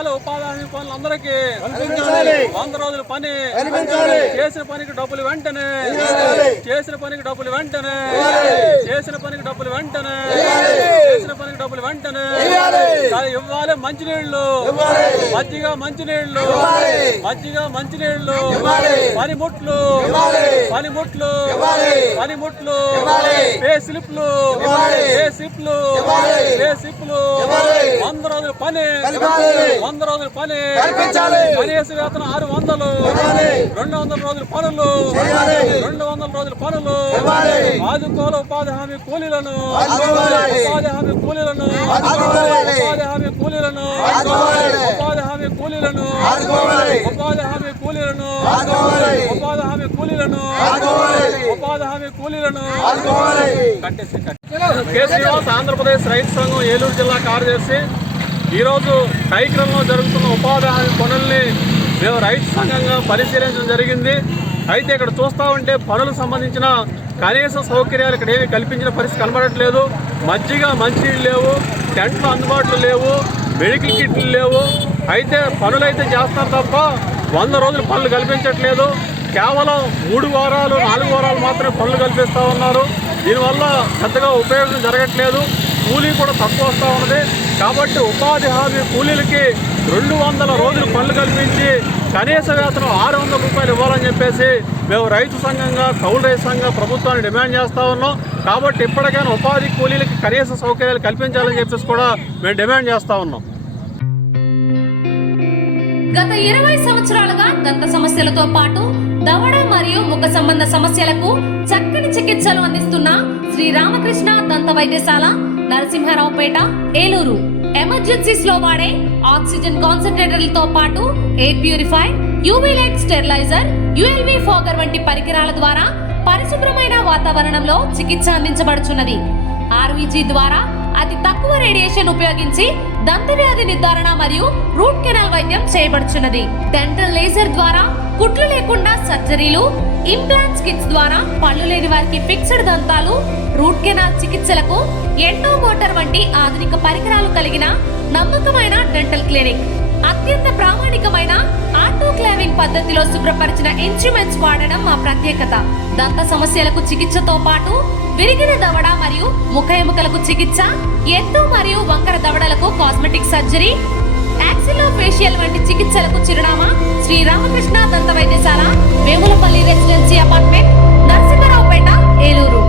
కల్పించాలి. ఉపాధి హామీ పనులందరికీ 100 రోజుల పని చేసిన పనికి డబ్బులు వెంటనే చేసిన పనికి డబ్బులు వెంటనే చేసిన పనికి డబ్బులు వెంటనే చేసిన పనికి డబ్బులు వెంటనే ఇవ్వాలి. మంచినీళ్లు మజ్జిగ మంచినీళ్లు మజ్జిగ మంచినీళ్లు పనిముట్లు పనిముట్లు పనిముట్లు పే స్లిప్లు పే స్లిప్లు పే స్లిప్లు 100 రోజుల పని 100 రోజుల పని కనీస వేతనం 600 200 రోజుల పనులు 200 రోజుల పనులు ఆదుకోవాలి. ఉపాధి హామీ కూలీలను ఉపాధి హామీ కూలీలను ఉపాధి హామీ కూలీలను ఉపాధి హామీ కూలీలను ఉపాధి హామీ కూలీలను ఉపాధి హామీ కూలీలను ఉపాధి హామీ కూలీలను కేసీఆర్ ఆంధ్రప్రదేశ్ రైతు సంఘం ఏలూరు జిల్లా కార్యదర్శి. ఈరోజు కార్యక్రమంలో జరుగుతున్న ఉపాధి హామీ పనుల్ని మేము రైతు సంఘంగా పరిశీలించడం జరిగింది. అయితే ఇక్కడ చూస్తూ ఉంటే పనులకు సంబంధించిన కనీస సౌకర్యాలు ఇక్కడ ఏమీ కల్పించిన పరిస్థితి కనబడట్లేదు. మజ్జిగ మంచినీళ్ళు లేవు, టెంట్లు అందుబాటులో లేవు, మెడికల్ కిట్లు లేవు. అయితే పనులు అయితే చేస్తారు తప్ప 100 రోజులు పనులు కల్పించట్లేదు. కేవలం 3 వారాలు 4 వారాలు మాత్రమే పనులు కల్పిస్తూ ఉన్నారు. దీనివల్ల పెద్దగా ఉపయోగం జరగట్లేదు. కూలీ కూడా తక్కువ వస్తూ ఉన్నది. కాబట్టి ఉపాధి హామీ కూలీలకి 200 రోజులు పనులు కల్పించి కనీస వేతనం 600 రూపాయలు ఇవ్వాలని చెప్పేసి మేము రైతు సంఘంగా కౌలు రైతు సంఘంగా ప్రభుత్వాన్ని డిమాండ్ చేస్తూ ఉన్నాం. కాబట్టి ఇప్పటికైనా ఉపాధి కూలీలకి కనీస సౌకర్యాలు కల్పించాలని చెప్పేసి కూడా మేము డిమాండ్ చేస్తూ ఉన్నాం. గత 20 సంవత్సరాలుగా దంత సమస్యలతో పాటు దవడ మరియు ముఖ సంబంధ సమస్యలకు చక్కని చికిత్సలు అందిస్తున్న శ్రీ రామకృష్ణ దంత వైద్యశాల, నరసింహారావుపేట, ఏలూరు. ఎమర్జెన్సీస్ లో వాడే ఆక్సిజన్ కాన్సంట్రేటర్లతో పాటు air purifier, UV light steriliser, ULV fogger వంటి పరికరాల ద్వారా పరిశుభ్రమైన వాతావరణంలో చికిత్స అందించబడుచున్నది. ఆర్వీజీ ద్వారా అతి తక్కువ రేడియేషన్ ఉపయోగించి దంత వ్యాధి నిర్ధారణ మరియు రూట్ కెనాల్ వైద్యం చేయబడుచున్నది. డెంటల్ లేజర్ ద్వారా కుట్లు లేకుండా సర్జరీలు, ఇంప్లాంట్స్ కిట్స్ ద్వారా పళ్ళు లేని వారికి ఫిక్స్డ్ దంతాలు, రూట్ కెనాల్ చికిత్సలకు ఎండో మోటార్ వంటి ఆధునిక పరికరాలు కలిగిన నమ్మకమైన డెంటల్ క్లినిక్. అత్యంత ప్రామాణికమైన ఆటోక్లావింగ్ పద్ధతిలో శుభ్రపరిచిన ఇన్స్ట్రుమెంట్స్ వాడడం మా ప్రత్యేకత. దంత సమస్యలకు చికిత్సతో పాటు విరిగిన దవడ మరియు ముఖ ఎముకలకు చికిత్స, ఎత్తు మరియు వంకర దవడలకు కాస్మెటిక్ సర్జరీ, యాక్సిలోఫేషియల్ వంటి చికిత్సలకు చిరునామా శ్రీ రామకృష్ణ దంత వైద్యశాల, వేములపల్లి రెసిడెన్సీ అపార్ట్మెంట్, నరసింహారావుపేట, ఏలూరు.